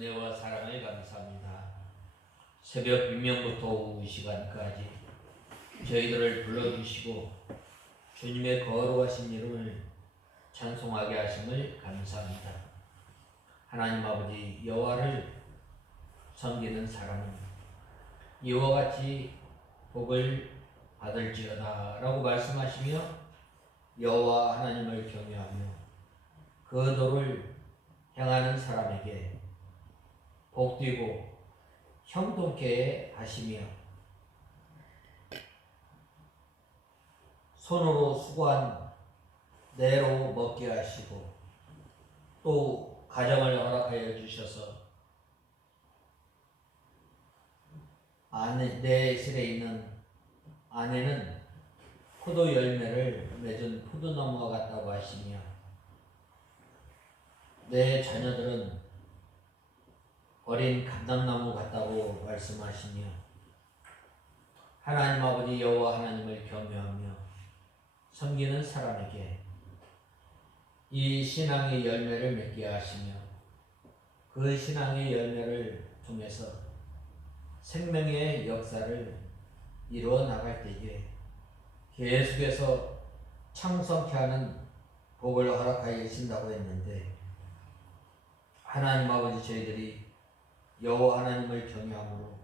은혜와 사랑을 감사합니다. 새벽 비명부터 오후 시간까지 저희들을 불러주시고 주님의 거룩하신 이름을 찬송하게 하심을 감사합니다. 하나님 아버지, 여호와를 섬기는 사람은 이와 같이 복을 받을지어다 라고 말씀하시며 여호와 하나님을 경외하며 그 도를 행하는 사람에게 복되고 형통케 하시며 손으로 수고한 내로 먹게 하시고 또 가정을 허락하여 주셔서 내 실에 있는 아내는 포도 열매를 맺은 포도나무와 같다고 하시며 내 자녀들은 어린 감람나무 같다고 말씀하시며 하나님 아버지 여호와 하나님을 경외하며 섬기는 사람에게 이 신앙의 열매를 맺게 하시며 그 신앙의 열매를 통해서 생명의 역사를 이루어 나갈 때에 계속해서 창성케 하는 복을 허락하여 주신다고 했는데 하나님 아버지 저희들이 여호와 하나님을 경외함으로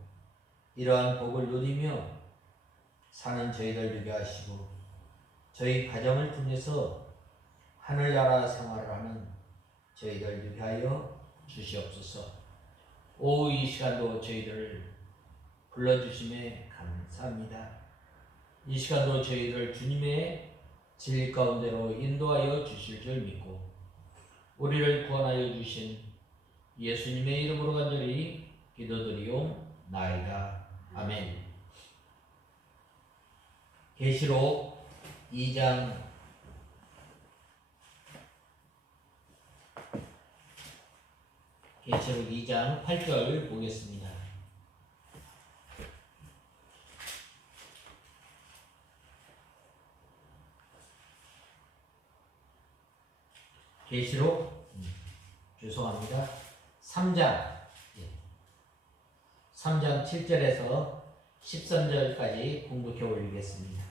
이러한 복을 누리며 사는 저희들 되게 하시고 저희 가정을 통해서 하늘나라 생활을 하는 저희들 되게 하여 주시옵소서. 오후 이 시간도 저희들을 불러주심에 감사합니다. 이 시간도 저희들을 주님의 진리 가운데로 인도하여 주실 줄 믿고 우리를 구원하여 주신 예수님의 이름으로 간절히 기도드리옵나이다. 아멘. 계시록 2장 8절 보겠습니다. 계시록 죄송합니다. 3장 7절에서 13절까지 공독해 올리겠습니다.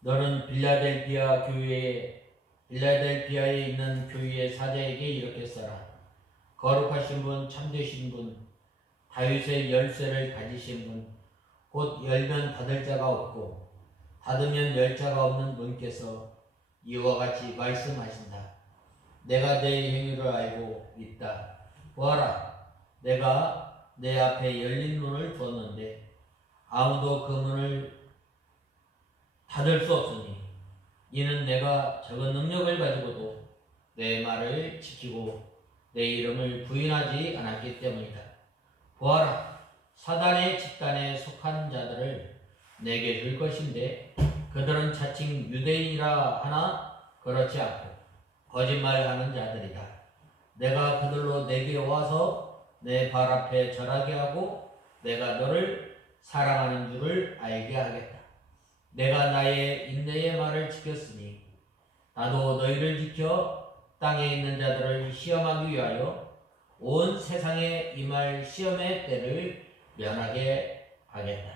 너는 빌라델비아에 있는 교회의 사자에게 이렇게 써라. 거룩하신 분, 참되신 분, 다윗의 열쇠를 가지신 분, 곧 열면 닫을 자가 없고 닫으면 열 자가 없는 분께서 이와 같이 말씀하신다. 내가 내 행위를 알고 있다. 보아라, 내가 내 앞에 열린 문을 두었는데 아무도 그 문을 닫을 수 없으니 이는 내가 적은 능력을 가지고도 내 말을 지키고 내 이름을 부인하지 않았기 때문이다. 보아라, 사단의 집단에 속한 자들을 내게 줄 것인데 그들은 자칭 유대인이라 하나 그렇지 않고 거짓말하는 자들이다. 내가 그들로 내게 와서 내 발 앞에 절하게 하고 내가 너를 사랑하는 줄을 알게 하겠다. 내가 나의 인내의 말을 지켰으니 나도 너희를 지켜 땅에 있는 자들을 시험하기 위하여 온 세상에 임할 시험의 때를 면하게 하겠다.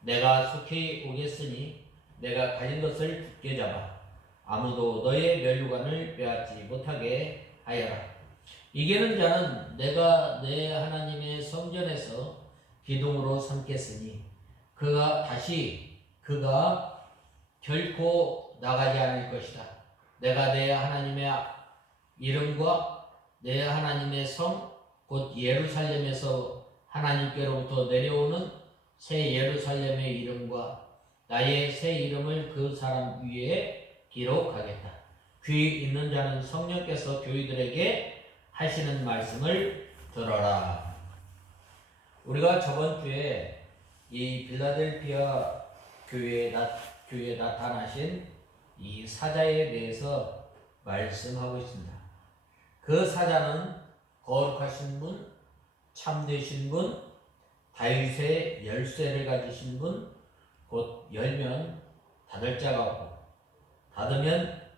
내가 속히 오겠으니 내가 가진 것을 굳게 잡아 아무도 너의 면류관을 빼앗지 못하게 하여라. 이기는 자는 내가 내 하나님의 성전에서 기둥으로 삼겠으니 그가 결코 나가지 않을 것이다. 내가 내 하나님의 이름과 내 하나님의 성 곧 예루살렘에서 하나님께로부터 내려오는 새 예루살렘의 이름과 나의 새 이름을 그 사람 위에 기록하겠다. 귀 있는 자는 성령께서 교회들에게 하시는 말씀을 들어라. 우리가 저번 주에 이 빌라델피아 교회에 나타나신 이 사자에 대해서 말씀하고 있습니다. 그 사자는 거룩하신 분, 참되신 분, 다윗의 열쇠를 가지신 분, 곧 열면 닫을 자가 없고 닫으면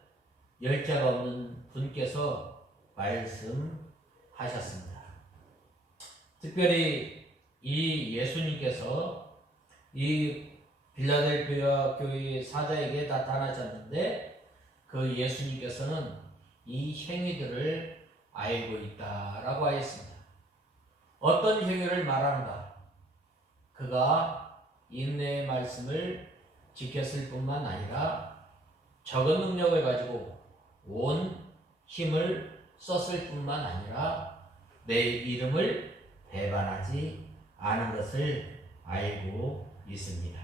열자가 없는 분께서 말씀하셨습니다. 특별히 이 예수님께서 이 빌라델피아 교회 사자에게 나타나셨는데 그 예수님께서는 이 행위들을 알고 있다라고 하였습니다. 어떤 행위를 말하는가? 그가 인내의 말씀을 지켰을 뿐만 아니라 적은 능력을 가지고 온 힘을 썼을 뿐만 아니라 내 이름을 배반하지 않은 것을 알고 있습니다.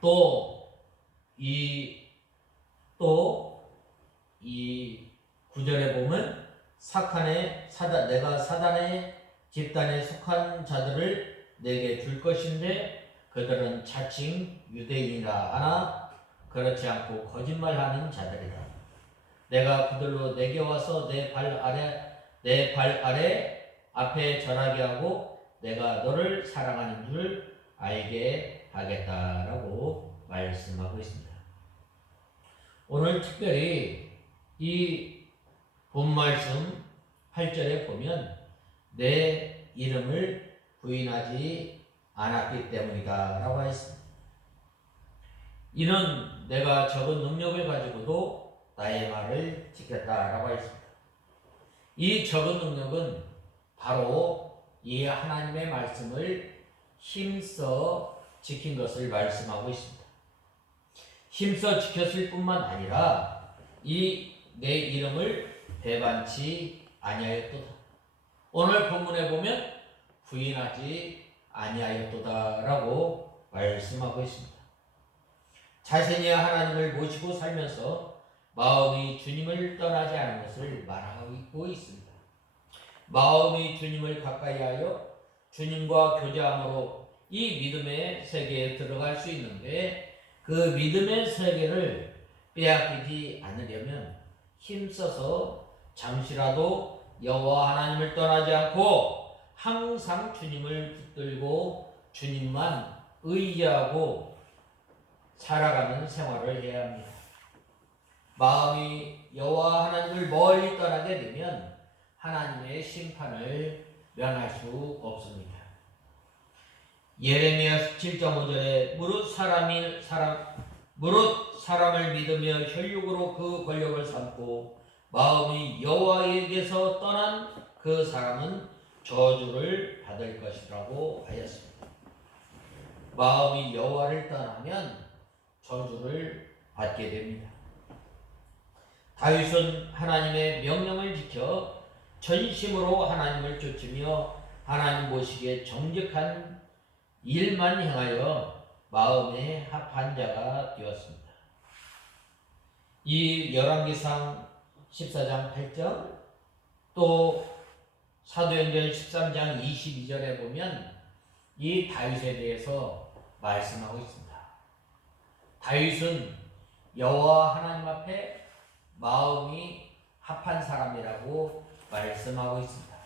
또 이 구절에 보면 내가 사단의 집단에 속한 자들을 내게 줄 것인데 그들은 자칭 유대인이라 하나 그렇지 않고 거짓말하는 자들이다. 내가 그들로 내게 와서 내 발 아래 앞에 절하게 하고 내가 너를 사랑하는 줄 알게 하겠다라고 말씀하고 있습니다. 오늘 특별히 이 본말씀 8절에 보면 내 이름을 부인하지 않았기 때문이다 라고 하였습니다. 이는 내가 적은 능력을 가지고도 나의 말을 지켰다라고 하였습니다. 이 적은 능력은 바로 이 하나님의 말씀을 힘써 지킨 것을 말씀하고 있습니다. 힘써 지켰을 뿐만 아니라 이 내 이름을 배반치 아니하였도다. 오늘 본문에 보면 부인하지 아니하였도다라고 말씀하고 있습니다. 자신이 하나님을 모시고 살면서 마음이 주님을 떠나지 않은 것을 말하고 있습니다. 마음이 주님을 가까이하여 주님과 교제함으로 이 믿음의 세계에 들어갈 수 있는데 그 믿음의 세계를 빼앗기지 않으려면 힘써서 잠시라도 여호와 하나님을 떠나지 않고 항상 주님을 붙들고 주님만 의지하고 살아가는 생활을 해야 합니다. 마음이 여호와 하나님을 멀리 떠나게 되면 하나님의 심판을 면할 수 없습니다. 예레미야 17.5절에 무릇 사람을 믿으며 혈육으로 그 권력을 삼고 마음이 여호와에게서 떠난 그 사람은 저주를 받을 것이라고 하였습니다. 마음이 여호와를 떠나면 저주를 받게 됩니다. 다윗은 하나님의 명령을 지켜 전심으로 하나님을 쫓으며 하나님 보시기에 정직한 일만 행하여 마음에 합한 자가 되었습니다. 이 열왕기상 14장 8절 또 사도행전 13장 22절에 보면 이 다윗에 대해서 말씀하고 있습니다. 다윗은 여호와 하나님 앞에 마음이 합한 사람이라고 말씀하고 있습니다.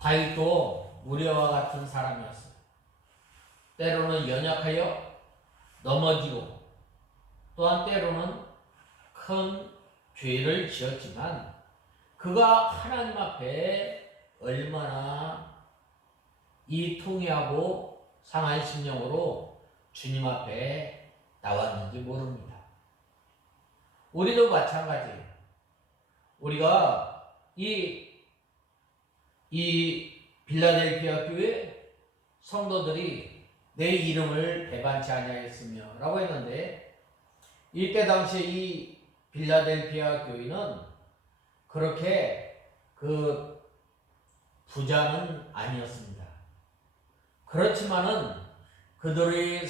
다윗도 우리와 같은 사람이었어요. 때로는 연약하여 넘어지고 또한 때로는 큰 죄를 지었지만 그가 하나님 앞에 얼마나 이 통회하고 상한 심령으로 주님 앞에 나왔는지 모릅니다. 우리도 마찬가지예요. 우리가 이 빌라델피아 교회 성도들이 내 이름을 배반치 아니하였으며 라고 했는데 이때 당시에 이 빌라델피아 교회는 그렇게 부자는 아니었습니다. 그렇지만은 그들이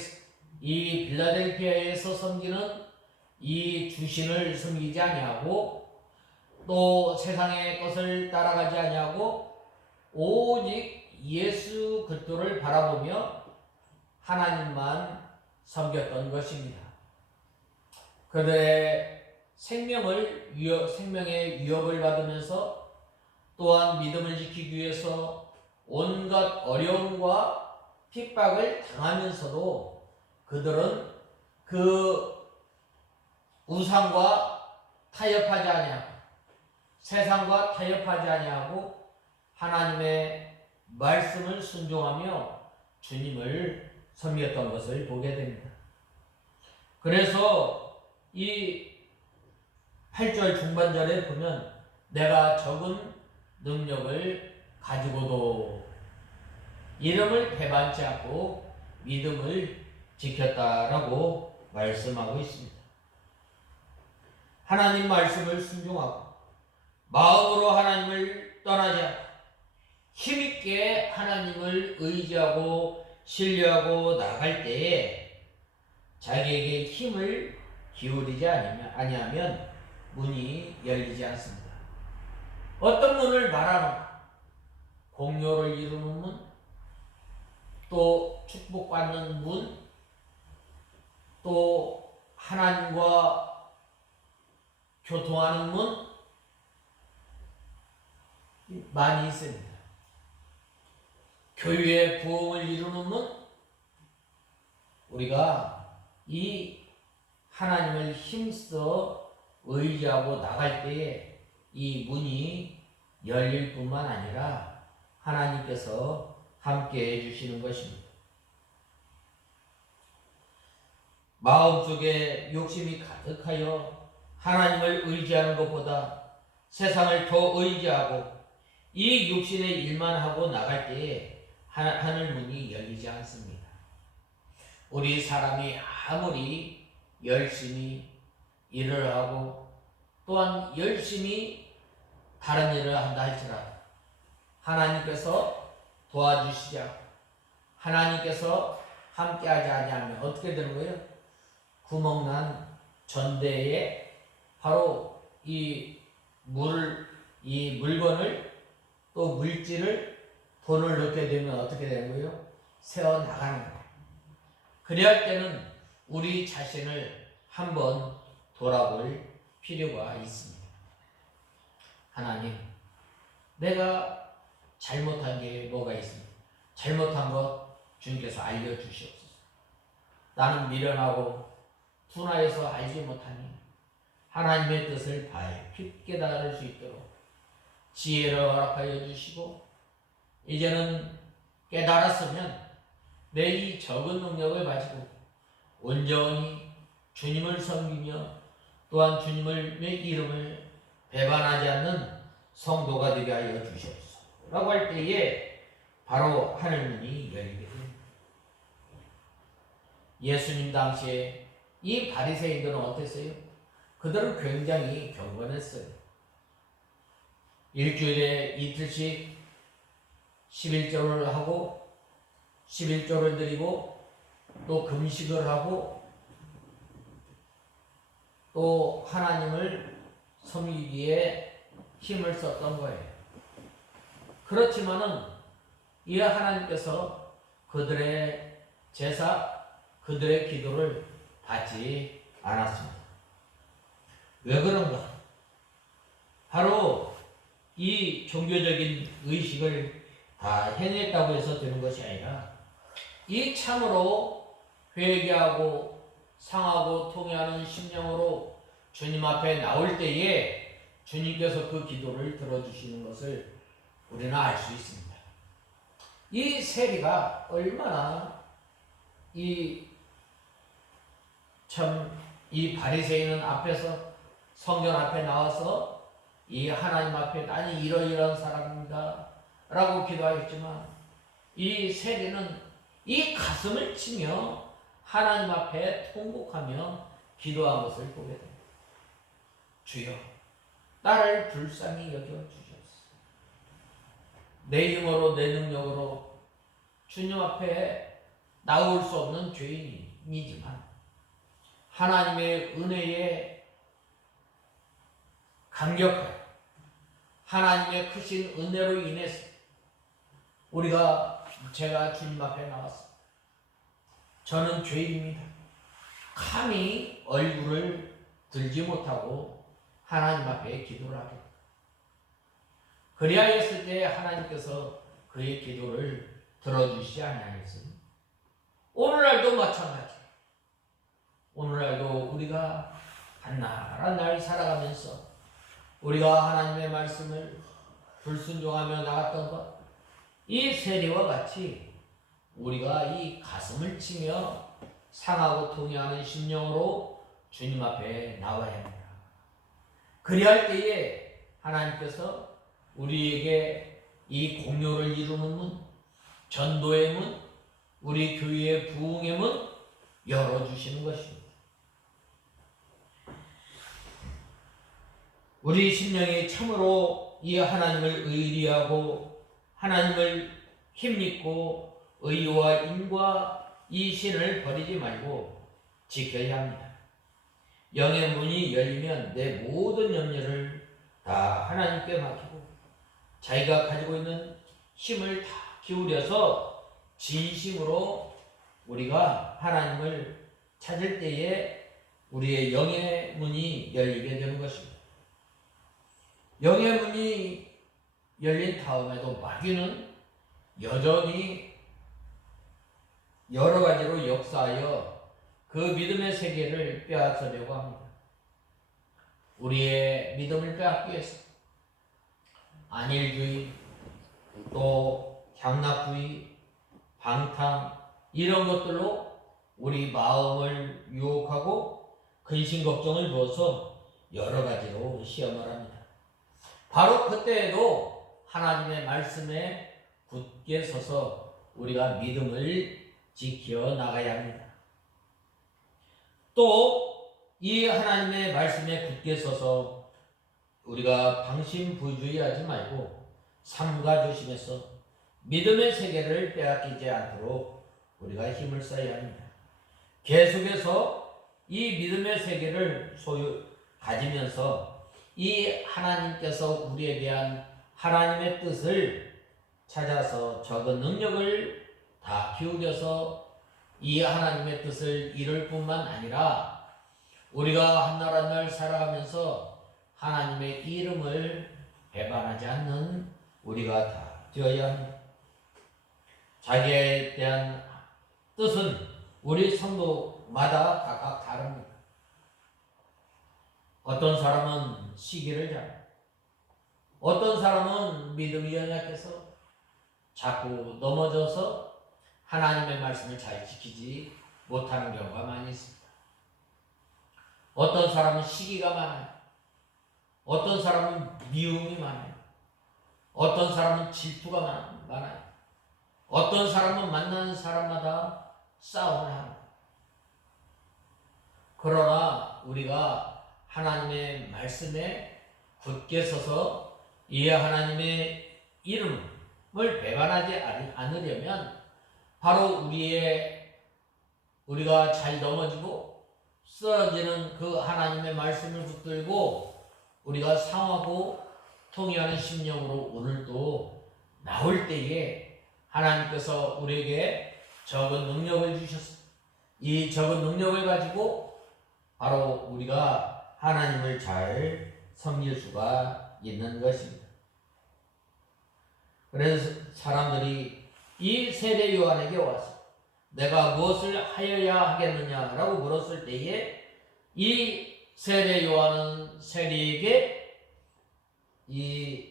이 빌라델피아에서 섬기는 이 주신을 섬기지 아니하고 또 세상의 것을 따라가지 아니하고 오직 예수 그리스도를 바라보며 하나님만 섬겼던 것입니다. 그들의 생명의 위협을 받으면서 또한 믿음을 지키기 위해서 온갖 어려움과 핍박을 당하면서도 그들은 그 우상과 타협하지 아니하고 세상과 타협하지 아니하고 하나님의 말씀을 순종하며 주님을 섬겼던 것을 보게 됩니다. 그래서 이 8절 중반절에 보면 내가 적은 능력을 가지고도 이름을 배반치 않고 믿음을 지켰다라고 말씀하고 있습니다. 하나님 말씀을 순종하고 마음으로 하나님을 떠나지 않고 힘있게 하나님을 의지하고 신뢰하고 나갈 때에 자기에게 힘을 기울이지 아니하면 문이 열리지 않습니다. 어떤 문을 말하는가? 공로를 이루는 문, 또 축복받는 문, 또 하나님과 교통하는 문, 많이 있습니다. 교회의 부흥을 이루는 문, 우리가 이 하나님을 힘써 의지하고 나갈 때에 이 문이 열릴 뿐만 아니라 하나님께서 함께 해주시는 것입니다. 마음속에 욕심이 가득하여 하나님을 의지하는 것보다 세상을 더 의지하고 이 육신의 일만 하고 나갈 때에 하늘 문이 열리지 않습니다. 우리 사람이 아무리 열심히 일을 하고 또한 열심히 다른 일을 한다 할지라도 하나님께서 도와주시지 않고 하나님께서 함께하지 아니하면 어떻게 되는 거예요? 구멍난 전대에 바로 이 물건을 또 물질을 돈을 넣게 되면 어떻게 되는 거예요? 세워 나가는 거예요. 그래야 할 때는 우리 자신을 한번 돌아볼 필요가 있습니다. 하나님, 내가 잘못한 게 뭐가 있습니까? 잘못한 것 주님께서 알려주시옵소서. 나는 미련하고 둔하여서 알지 못하니 하나님의 뜻을 밝히 깨달을 수 있도록 지혜를 허락하여 주시고 이제는 깨달았으면 내 이 적은 능력을 가지고 온전히 주님을 섬기며 또한 주님의 이름을 배반하지 않는 성도가 되게 하여 주시옵소서 라고 할 때에 바로 하늘문이 열리게 됩니다. 예수님 당시에 이 바리새인들은 어땠어요? 그들은 굉장히 경건했어요. 일주일에 이틀씩 11조를 하고 11조를 드리고 또 금식을 하고 또 하나님을 섬기기에 힘을 썼던 거예요. 그렇지만은 이 하나님께서 그들의 제사, 그들의 기도를 받지 않았습니다. 왜 그런가? 바로 이 종교적인 의식을 다 해냈다고 해서 되는 것이 아니라 이 참으로 회개하고 상하고 통회하는 심령으로 주님 앞에 나올 때에 주님께서 그 기도를 들어주시는 것을 우리는 알 수 있습니다. 이 세리가 얼마나 이 바리새인은 앞에서 성전 앞에 나와서 이 하나님 앞에 나는 이러이러한 사람입니다 라고 기도하였지만 이 세리는 이 가슴을 치며 하나님 앞에 통곡하며 기도한 것을 보게 됩니다. 주여 나를 불쌍히 여겨주셨소. 내 힘으로 내 능력으로 주님 앞에 나올 수 없는 죄인이지만 하나님의 은혜에 감격하여 하나님의 크신 은혜로 인해서 제가 주님 앞에 나왔습니다. 저는 죄인입니다. 감히 얼굴을 들지 못하고 하나님 앞에 기도를 하게 됩니다. 그리하였을 때 하나님께서 그의 기도를 들어주시지 아니하겠습니까? 오늘날도 마찬가지예요. 오늘날도 우리가 한 날 한 날 살아가면서 우리가 하나님의 말씀을 불순종하며 나갔던 것, 이 세리와 같이 우리가 이 가슴을 치며 상하고 통회하는 심령으로 주님 앞에 나와야 합니다. 그리할 때에 하나님께서 우리에게 이 공로를 이루는 문, 전도의 문, 우리 교회의 부흥의 문 열어주시는 것입니다. 우리 심령이 참으로 이 하나님을 의리하고 하나님을 힘입고 의와 인과 이 신을 버리지 말고 지켜야 합니다. 영의 문이 열리면 내 모든 염려를 다 하나님께 맡기고 자기가 가지고 있는 힘을 다 기울여서 진심으로 우리가 하나님을 찾을 때에 우리의 영의 문이 열리게 되는 것입니다. 영의 문이 열린 다음에도 마귀는 여전히 여러 가지로 역사하여 그 믿음의 세계를 빼앗으려고 합니다. 우리의 믿음을 빼앗기 위해서 안일주의, 또 향락주의, 방탕 이런 것들로 우리 마음을 유혹하고 근심 걱정을 주어서 여러 가지로 시험을 합니다. 바로 그때에도 하나님의 말씀에 굳게 서서 우리가 믿음을 지켜 나가야 합니다. 또 이 하나님의 말씀에 굳게 서서 우리가 방심부주의하지 말고 삼가 조심해서 믿음의 세계를 빼앗기지 않도록 우리가 힘을 써야 합니다. 계속해서 이 믿음의 세계를 가지면서 이 하나님께서 우리에 대한 하나님의 뜻을 찾아서 적은 능력을 다 기울여서 이 하나님의 뜻을 이룰 뿐만 아니라 우리가 한 날 한 날 살아가면서 하나님의 이름을 배반하지 않는 우리가 다 되어야 합니다. 자기에 대한 뜻은 우리 성도마다 각각 다릅니다. 어떤 사람은 시기를 잘하고 어떤 사람은 믿음이 연약해서 자꾸 넘어져서 하나님의 말씀을 잘 지키지 못하는 경우가 많이 있습니다. 어떤 사람은 시기가 많아요. 어떤 사람은 미움이 많아요. 어떤 사람은 질투가 많아요. 어떤 사람은 만나는 사람마다 싸움을 합니다. 그러나 우리가 하나님의 말씀에 굳게 서서 이 하나님의 이름을 배반하지 않으려면 바로 우리가 잘 넘어지고 쓰러지는 그 하나님의 말씀을 붙들고 우리가 상하고 통회하는 심령으로 오늘도 나올 때에 하나님께서 우리에게 적은 능력을 주셨습니다. 이 적은 능력을 가지고 바로 우리가 하나님을 잘 섬길 수가 있는 것입니다. 그래서 사람들이 이 세례 요한에게 와서 내가 무엇을 하여야 하겠느냐라고 물었을 때에 이 세례 요한은 세리에게 이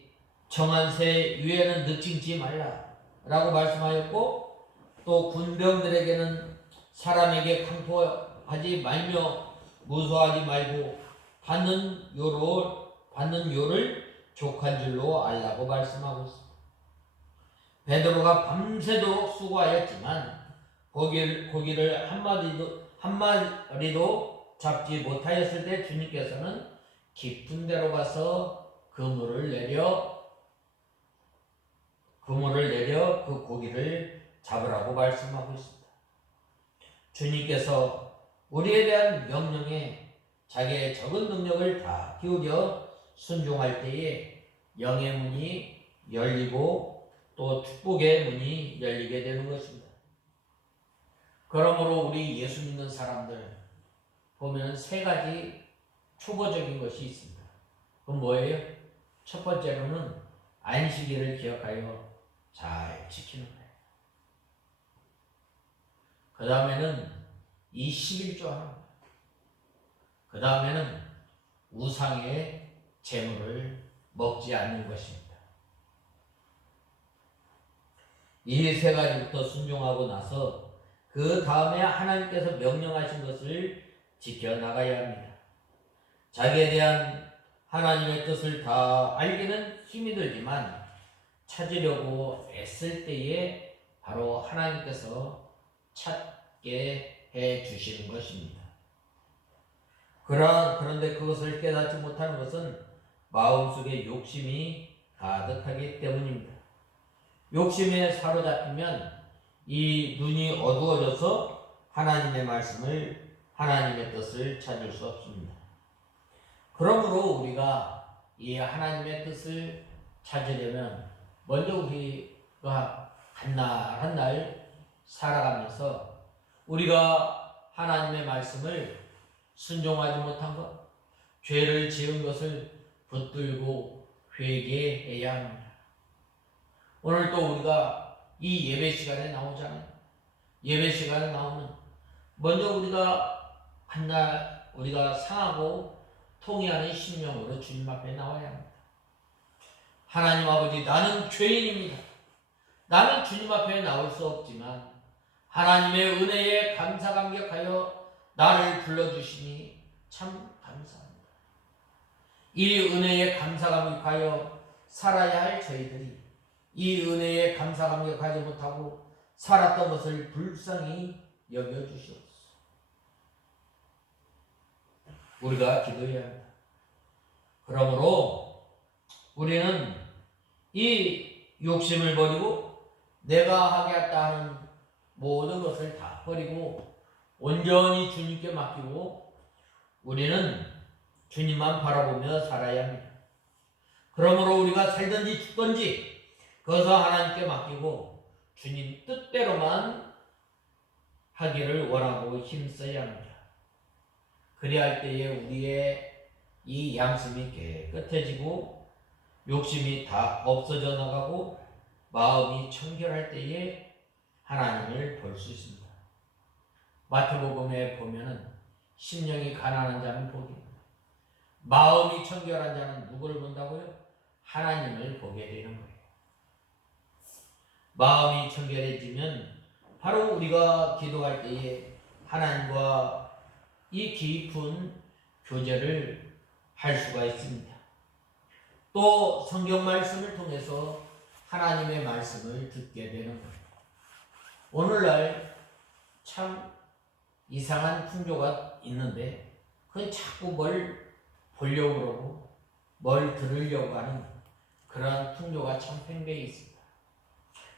정한 새 위에는 느낌지 말라라고 말씀하였고 또 군병들에게는 사람에게 강포하지 말며 무서워하지 말고 받는 요를 족한 줄로 알라고 말씀하고 있습니다. 베드로가 밤새도록 수고하였지만 고기를 한 마리도 잡지 못하였을 때 주님께서는 깊은 데로 가서 그물을 내려 그 고기를 잡으라고 말씀하고 있습니다. 주님께서 우리에 대한 명령에 자기의 적은 능력을 다 기울여 순종할 때에 영의 문이 열리고 또 축복의 문이 열리게 되는 것입니다. 그러므로 우리 예수 믿는 사람들 보면 세 가지 초보적인 것이 있습니다. 그건 뭐예요? 첫 번째로는 안식일을 기억하여 잘 지키는 거예요. 그 다음에는 이 11조 하는 거예요. 그 다음에는 우상의 재물을 먹지 않는 것입니다. 이 세 가지부터 순종하고 나서 그 다음에 하나님께서 명령하신 것을 지켜나가야 합니다. 자기에 대한 하나님의 뜻을 다 알기는 힘이 들지만 찾으려고 애쓸 때에 바로 하나님께서 찾게 해 주시는 것입니다. 그런데 그것을 깨닫지 못하는 것은 마음속에 욕심이 가득하기 때문입니다. 욕심에 사로잡히면 이 눈이 어두워져서 하나님의 말씀을, 하나님의 뜻을 찾을 수 없습니다. 그러므로 우리가 이 하나님의 뜻을 찾으려면 먼저 우리가 한 날 한 날 살아가면서 우리가 하나님의 말씀을 순종하지 못한 것, 죄를 지은 것을 붙들고 회개해야 합니다. 오늘 또 우리가 이 예배 시간에 나오잖아요. 예배 시간에 나오면 먼저 우리가 상하고 통회하는 심령으로 주님 앞에 나와야 합니다. 하나님 아버지, 나는 죄인입니다. 나는 주님 앞에 나올 수 없지만 하나님의 은혜에 감사감격하여 나를 불러주시니 참 감사합니다. 이 은혜에 감사감격하여 살아야 할 저희들이 이 은혜에 감사감격하지 못하고 살았던 것을 불쌍히 여겨주시옵소서. 우리가 기도해야 합니다. 그러므로 우리는 이 욕심을 버리고 내가 하겠다 하는 모든 것을 다 버리고 온전히 주님께 맡기고 우리는 주님만 바라보며 살아야 합니다. 그러므로 우리가 살든지 죽든지 그것을 하나님께 맡기고 주님 뜻대로만 하기를 원하고 힘써야 합니다. 그래야 할 때에 우리의 이 양심이 깨끗해지고 욕심이 다 없어져 나가고 마음이 청결할 때에 하나님을 볼 수 있습니다. 마태복음에 보면은 심령이 가난한 자는 복입니다. 마음이 청결한 자는 누구를 본다고요? 하나님을 보게 되는 거예요. 마음이 청결해지면 바로 우리가 기도할 때에 하나님과 이 깊은 교제를 할 수가 있습니다. 또 성경 말씀을 통해서 하나님의 말씀을 듣게 되는 거예요. 오늘날 참 이상한 풍조가 있는데 그건 자꾸 뭘 보려고 그러고 뭘 들으려고 하는 그런 풍조가 참 팽배해 있습니다.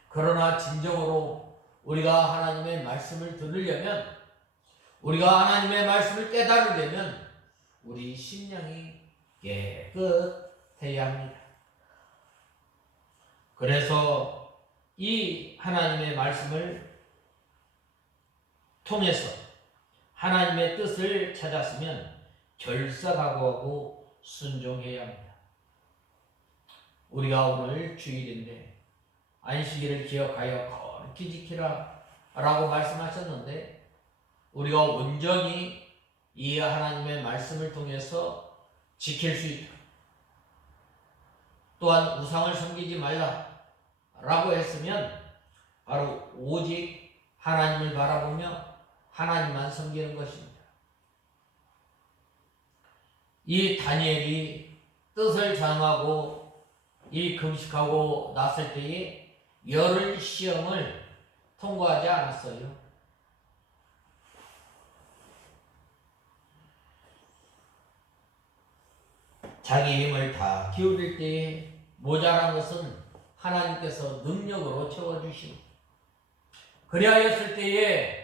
그러나 진정으로 우리가 하나님의 말씀을 들으려면 우리가 하나님의 말씀을 깨달으려면 우리 심령이 깨끗해야 합니다. 그래서 이 하나님의 말씀을 통해서 하나님의 뜻을 찾았으면 결사각오하고 순종해야 합니다. 우리가 오늘 주일인데 안식일을 기억하여 거룩히 지키라 라고 말씀하셨는데 우리가 온전히 이 하나님의 말씀을 통해서 지킬 수 있도록 또한 우상을 섬기지 말라 라고 했으면 바로 오직 하나님을 바라보며 하나님만 섬기는 것입니다. 이 다니엘이 뜻을 정하고 이 금식하고 났을 때에 열흘 시험을 통과하지 않았어요. 자기 힘을 다 기울일 때에 모자란 것은 하나님께서 능력으로 채워주시고 그리하였을 때에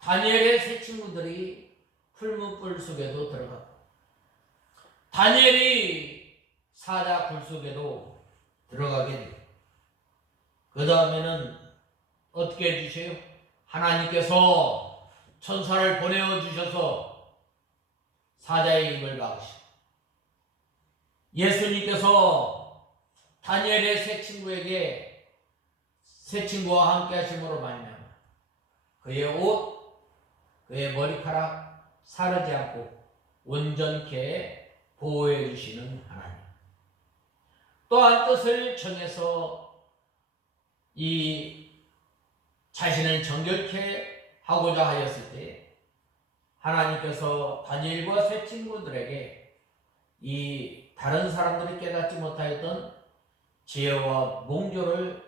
다니엘의 세 친구들이 풀무불 속에도 들어갔고 다니엘이 사자 굴 속에도 들어가게 되고 그 다음에는 어떻게 해주세요? 하나님께서 천사를 보내어 주셔서 사자의 입을 막으시고 예수님께서 다니엘의 세 친구에게 세 친구와 함께 하심으로 말미암아 그의 옷, 그의 머리카락 사르지 않고 온전케 보호해 주시는 하나님. 또한 뜻을 정해서 이 자신을 정결케 하고자 하였을 때 하나님께서 다니엘과 세 친구들에게 이 다른 사람들이 깨닫지 못하였던 지혜와 몽조를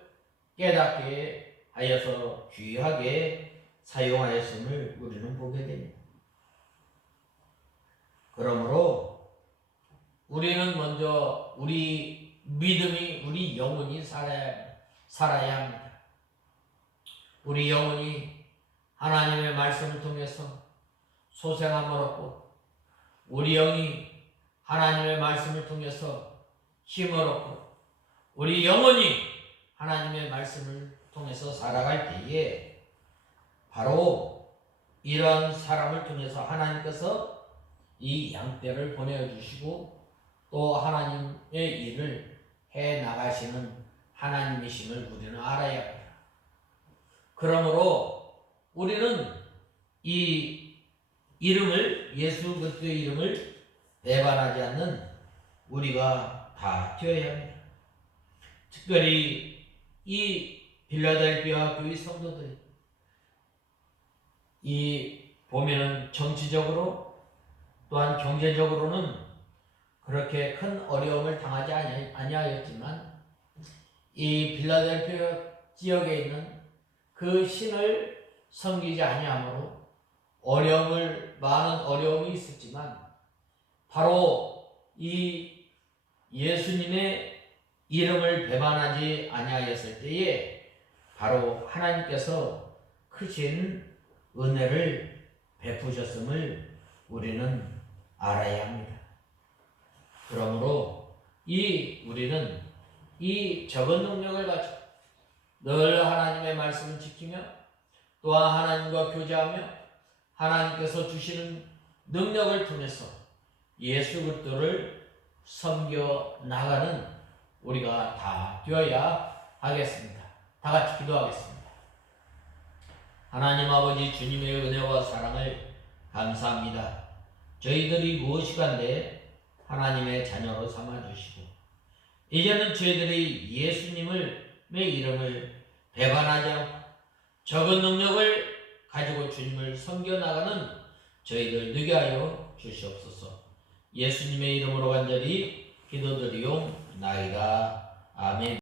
깨닫게 하여서 귀하게 사용하였음을 우리는 보게 됩니다. 그러므로 우리는 먼저 우리 믿음이, 우리 영혼이 살아야 합니다. 우리 영혼이 하나님의 말씀을 통해서 소생함을 얻고, 우리 영이 하나님의 말씀을 통해서 힘을 얻고, 우리 영혼이 하나님의 말씀을 통해서 살아갈 때에 바로 이런 사람을 통해서 하나님께서 이 양떼를 보내주시고 또 하나님의 일을 해 나가시는 하나님이심을 우리는 알아야 합니다. 그러므로 우리는 이 이름을, 예수 그리스도의 이름을 배반하지 않는 우리가 다 되어야 합니다. 특별히 이 빌라델피아 교회 성도들이 이 보면은 정치적으로 또한 경제적으로는 그렇게 큰 어려움을 당하지 아니하였지만 이 빌라델피아 지역에 있는 그 신을 섬기지 아니하므로 많은 어려움이 있었지만 바로 이 예수님의 이름을 배반하지 아니하였을 때에 바로 하나님께서 크신 은혜를 베푸셨음을 우리는 알아야 합니다. 그러므로 우리는 이 적은 능력을 가지고 늘 하나님의 말씀을 지키며 또한 하나님과 교제하며 하나님께서 주시는 능력을 통해서 예수 그리스도를 섬겨 나가는 우리가 다 되어야 하겠습니다. 다 같이 기도하겠습니다. 하나님 아버지, 주님의 은혜와 사랑을 감사합니다. 저희들이 무엇이간데 하나님의 자녀로 삼아주시고 이제는 저희들이 예수님의 이름을 배반하지 않고 적은 능력을 가지고 주님을 섬겨나가는 저희들 되게 하여 주시옵소서. 예수님의 이름으로 간절히 기도드리옵나이다. 아멘.